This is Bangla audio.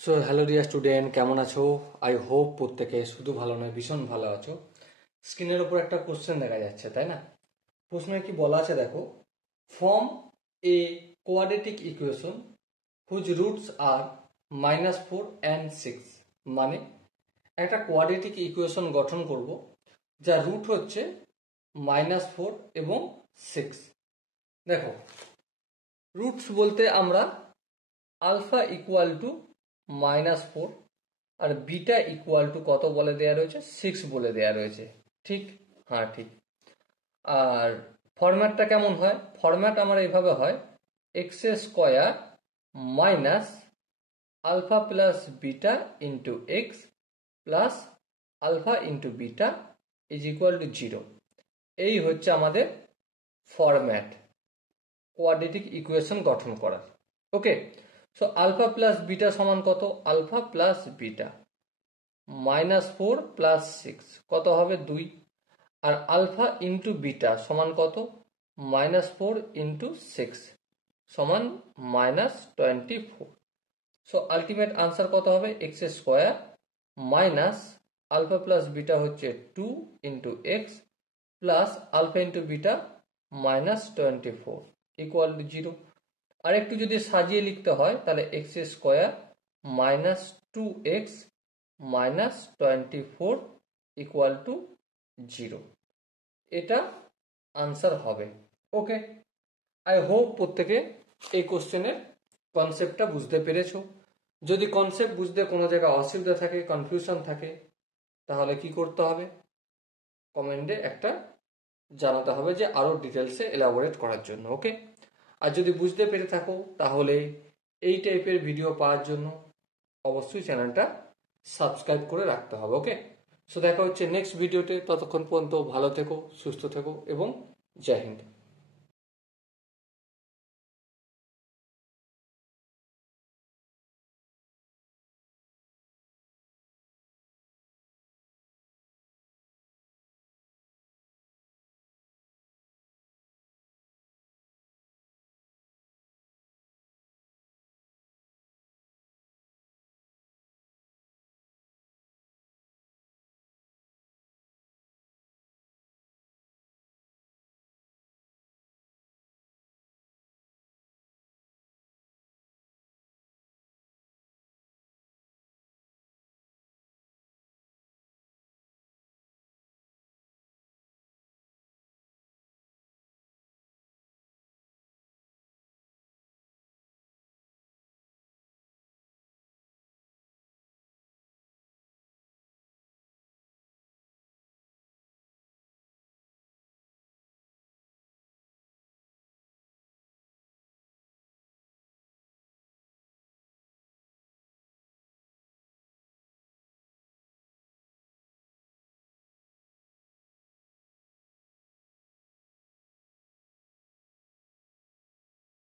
সো হ্যালো ডিয়ার স্টুডেন্ট, কেমন আছো? আই হোপ প্রত্যেকে শুধু ভালো নয়, ভীষণ ভালো আছো। স্ক্রিনের ওপর একটা কোশ্চেন দেখা যাচ্ছে, তাই না? প্রশ্নে কি বলা আছে দেখো, form a quadratic equation whose roots are -4 and 6। মানে একটা কোয়াড্রেটিক ইকুয়েশন গঠন করব যার রুট হচ্ছে -4 এবং 6। দেখো, রুটস বলতে আমরা আলফা ইকুয়াল টু -4 আর বিটা ইকুয়াল টু কত বলে দেয়া রয়েছে, 6 বলে দেয়া রয়েছে। ঠিক? হ্যাঁ, ঠিক। আর ফরম্যাটটা কেমন হয়? ফরম্যাট আমার এইভাবে হয়, x square minus alpha plus beta into x plus alpha into beta is equal to 0। এই হচ্ছে আমাদের ফরম্যাট কোয়াড্রেটিক ইকুয়েশন গঠন করার। Okay, so alpha plus beta সমান কত? আলফা প্লাস বিটা -4 প্লাস 6 কত হবে? 2। আর আলফা ইন্টু বিটা সমান কত? -4 ইন্টু 6 সমান -24। সো আলটিমেট আনসার কত হবে? X square minus alpha plus beta হচ্ছে 2 into x plus alpha into beta -24 equal to 0। আর একটু যদি সাজিয়ে লিখতে হয় তাহলে x square -2x -24 equal to 0। এটা আনসার হবে। ওকে, আই হোপ প্রত্যেকে এই কোশ্চেনের কনসেপ্টটা বুঝতে পেরেছো। যদি কনসেপ্ট বুঝতে কোনো জায়গায় অসুবিধা থাকে, কনফিউশন থাকে, তাহলে কি করতে হবে? কমেন্টে একটা জানাতে হবে যে আরো ডিটেলসে এলাবোরেট করার জন্য। ওকে, আর যদি বুঝতে পেরে থাকো তাহলে এই টাইপের ভিডিও পাওয়ার জন্য অবশ্যই চ্যানেলটা সাবস্ক্রাইব করে রাখতে হবে। ওকে, সো দেখা হচ্ছে নেক্সট ভিডিওতে। ততক্ষণ পর্যন্ত ভালো থেকো, সুস্থ থেকো এবং জয় হিন্দ।